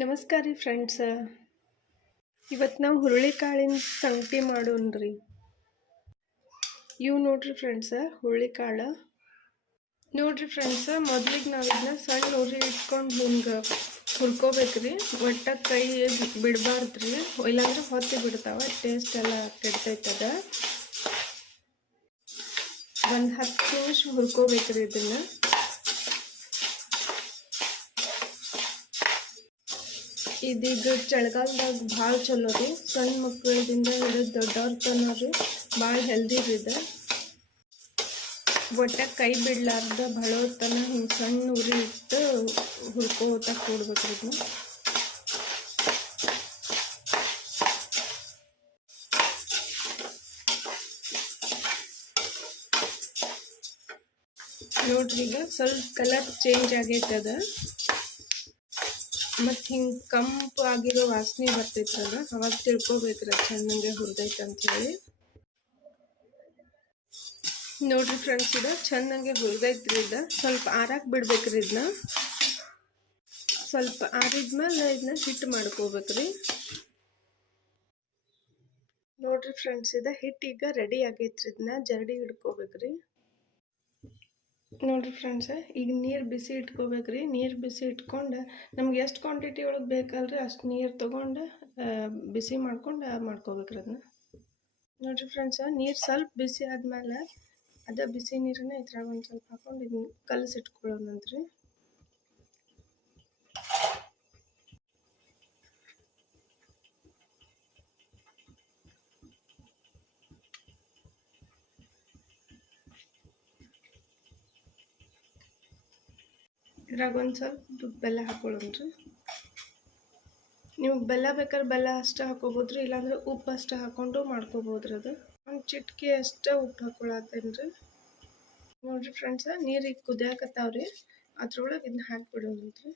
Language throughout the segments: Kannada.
ನಮಸ್ಕಾರ ರೀ ಫ್ರೆಂಡ್ಸ್. ಇವತ್ತು ನಾವು ಹುರುಳಿಕಾಳಿನ ಸಂಗಟಿ ಮಾಡೋಣ್ರಿ. ಇವು ನೋಡ್ರಿ ಫ್ರೆಂಡ್ಸ್, ಹುರುಳಿಕಾಳು ನೋಡ್ರಿ ಫ್ರೆಂಡ್ಸ್. ಮೊದಲಿಗೆ ನಾವು ಇದನ್ನ ಸಣ್ಣ ಉರಿ ಇಟ್ಕೊಂಡು ಹಿಂಗೆ ಹುರ್ಕೋಬೇಕ್ರಿ. ಒಟ್ಟ ಕೈ ಬಿಡಬಾರ್ದ್ರಿ, ಇಲ್ಲಾಂದ್ರೆ ಹೊತ್ತಿ ಬಿಡ್ತಾವ, ಟೇಸ್ಟ್ ಎಲ್ಲ ಕೆಡ್ತೈತದ. ಒಂದು 10 ನಿಮಿಷ ಹುರ್ಕೋಬೇಕ್ರಿ ಇದನ್ನ. ಇದೀಗ ಚಳಿಗಾಲದಾಗ ಭಾಳ ಚಲೋ ರೀ. ಸಣ್ಣ ಮಕ್ಕಳಿಂದ ಹಿಡಿದು ದೊಡ್ಡವ್ರ ತನಕ ರೀ ಭಾಳ ಹೆಲ್ದಿ ರೀ ಇದು. ಒಟ್ಟ ಕೈ ಬಿಡ್ಲಾರ್ದ ಬಳೋ ತನ ಹಿಂಗೆ ಸಣ್ಣ ಉರಿ ಇಟ್ಟು ಹುರ್ಕೋತ ಕೂಡ್ಬೇಕ್ರಿ ಇದನ್ನ. ನೋಡ್ರಿ, ಈಗ ಸ್ವಲ್ಪ ಕಲರ್ ಚೇಂಜ್ ಆಗೈತದ. ಮತ್ತು ಹಿಂಗೆ ಕಂಪು ಆಗಿರೋ ವಾಸನೆ ಬರ್ತೈತಲ್ಲ, ಅವಾಗ ತಿಳ್ಕೊಬೇಕ್ರಿ ಚೆನ್ನಾಗೆ ಹುರಿದೈತೆ ಅಂಥೇಳಿ. ನೋಡ್ರಿ ಫ್ರೆಂಡ್ಸ್, ಇದು ಚೆನ್ನಾಗೆ ಹುರಿದೈತ್ರಿ. ಇದು ಸ್ವಲ್ಪ ಆರಾಕ್ ಬಿಡ್ಬೇಕ್ರಿ. ಇದನ್ನ ಸ್ವಲ್ಪ ಆರಿದ್ಮೇಲೆ ಇದನ್ನ ಹಿಟ್ಟು ಮಾಡ್ಕೋಬೇಕ್ರಿ. ನೋಡ್ರಿ ಫ್ರೆಂಡ್ಸ್, ಇದು ಹಿಟ್ಟು ಈಗ ರೆಡಿ ಆಗೈತ್ರಿ. ಇದನ್ನ ಜರಡಿ ಹಿಡ್ಕೋಬೇಕ್ರಿ. ನೋಡ್ರಿ ಫ್ರೆಂಡ್ಸ್, ಈಗ ನೀರು ಬಿಸಿ ಇಟ್ಕೋಬೇಕ್ರಿ. ನೀರು ಬಿಸಿ ಇಟ್ಕೊಂಡು ನಮ್ಗೆ ಎಷ್ಟು ಕ್ವಾಂಟಿಟಿ ಒಳಗೆ ಬೇಕಲ್ರಿ ಅಷ್ಟು ನೀರು ತೊಗೊಂಡು ಬಿಸಿ ಮಾಡ್ಕೊಂಡು ಮಾಡ್ಕೋಬೇಕ್ರಿ ಅದನ್ನ. ನೋಡ್ರಿ ಫ್ರೆಂಡ್ಸ್, ನೀರು ಸ್ವಲ್ಪ ಬಿಸಿ ಆದ್ಮೇಲೆ ಅದ ಬಿಸಿ ನೀರನ್ನ ಇದ್ರಾಗ ಒಂದು ಸ್ವಲ್ಪ ಹಾಕೊಂಡು ಇದನ್ನ ಕಲಸಿಟ್ಕೊಳ್ಳೋಣಂತ್ರಿ. ಇದ್ರಾಗ ಒಂದು ಸ್ವಲ್ಪ ಬೆಲ್ಲ ಹಾಕೊಳ್ಳೋಣ್ರಿ. ನೀವು ಬೆಲ್ಲ ಬೇಕಾದ್ರೆ ಬೆಲ್ಲ ಅಷ್ಟೇ ಹಾಕೋಬೋದ್ರಿ, ಇಲ್ಲಾಂದ್ರೆ ಉಪ್ಪು ಅಷ್ಟೇ ಹಾಕೊಂಡು ಮಾಡ್ಕೋಬೋದ್ರಿ. ಅದು ಒಂದು ಚಿಟಿಕೆ ಅಷ್ಟೇ ಉಪ್ಪು ಹಾಕೊಳತ್ತೇನ್ರಿ. ನೋಡ್ರಿ ಫ್ರೆಂಡ್ಸ್, ನೀರು ಈಗ ಕುದಿಯಾಕತ್ತಾವ್ರಿ. ಅದ್ರೊಳಗೆ ಇದನ್ನ ಹಾಕ್ಬಿಡೋಣ್ರಿ.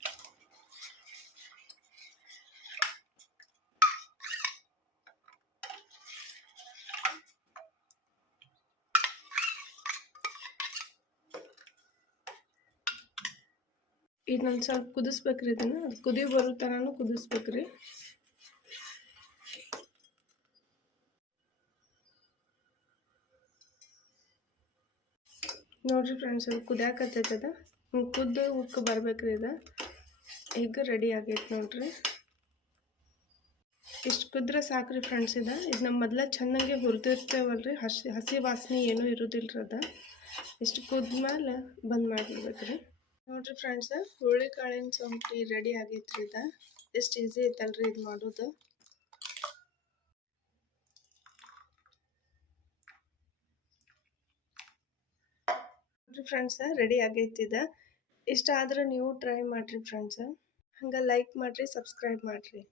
ಇದನ್ನೊಂದು ಸ್ವಲ್ಪ ಕುದಿಸ್ಬೇಕ್ರಿ. ಇದನ್ನ ಅದು ಕುದಿ ಬರೋ ತನಕ ಕುದಿಸ್ಬೇಕ್ರಿ. ನೋಡ್ರಿ ಫ್ರೆಂಡ್ಸ್, ಅದು ಕುದಿಯಾಕತ್ತೈತದ. ಕುದ್ದು ಉಕ್ಕ ಬರ್ಬೇಕ್ರಿ. ಇದು ಈಗ ರೆಡಿ ಆಗೈತೆ ನೋಡ್ರಿ. ಇಷ್ಟು ಕುದ್ರೆ ಸಾಕ್ರಿ ಫ್ರೆಂಡ್ಸ್. ಇದನ್ನ ಮೊದಲ ಚೆನ್ನಾಗಿ ಹುರಿದಿರ್ತೇವಲ್ರಿ, ಹಸಿ ವಾಸನೆ ಏನೂ ಇರೋದಿಲ್ರಿ. ಅದ ಇಷ್ಟು ಕುದ್ಮೇಲೆ ಬಂದ್ ಮಾಡಿಬಿಡ್ಬೇಕ್ರಿ. ನೋಡ್ರಿ ಫ್ರೆಂಡ್ಸ್, ಹುರುಳಿಕಾಳಿನ ಸಂಗಟಿ ರೆಡಿ ಆಗೈತ್ರಿ. ಇದು ಎಷ್ಟು ಈಸಿ ಐತಲ್ರಿ ಇದು ಮಾಡೋದು. ನೋಡ್ರಿ ಫ್ರೆಂಡ್ಸ್, ರೆಡಿ ಆಗೈತಿ. ಇದು ಇಷ್ಟ ಆದ್ರೆ ನೀವು ಟ್ರೈ ಮಾಡ್ರಿ ಫ್ರೆಂಡ್ಸ್. ಹಂಗೆ ಲೈಕ್ ಮಾಡ್ರಿ, ಸಬ್ಸ್ಕ್ರೈಬ್ ಮಾಡ್ರಿ.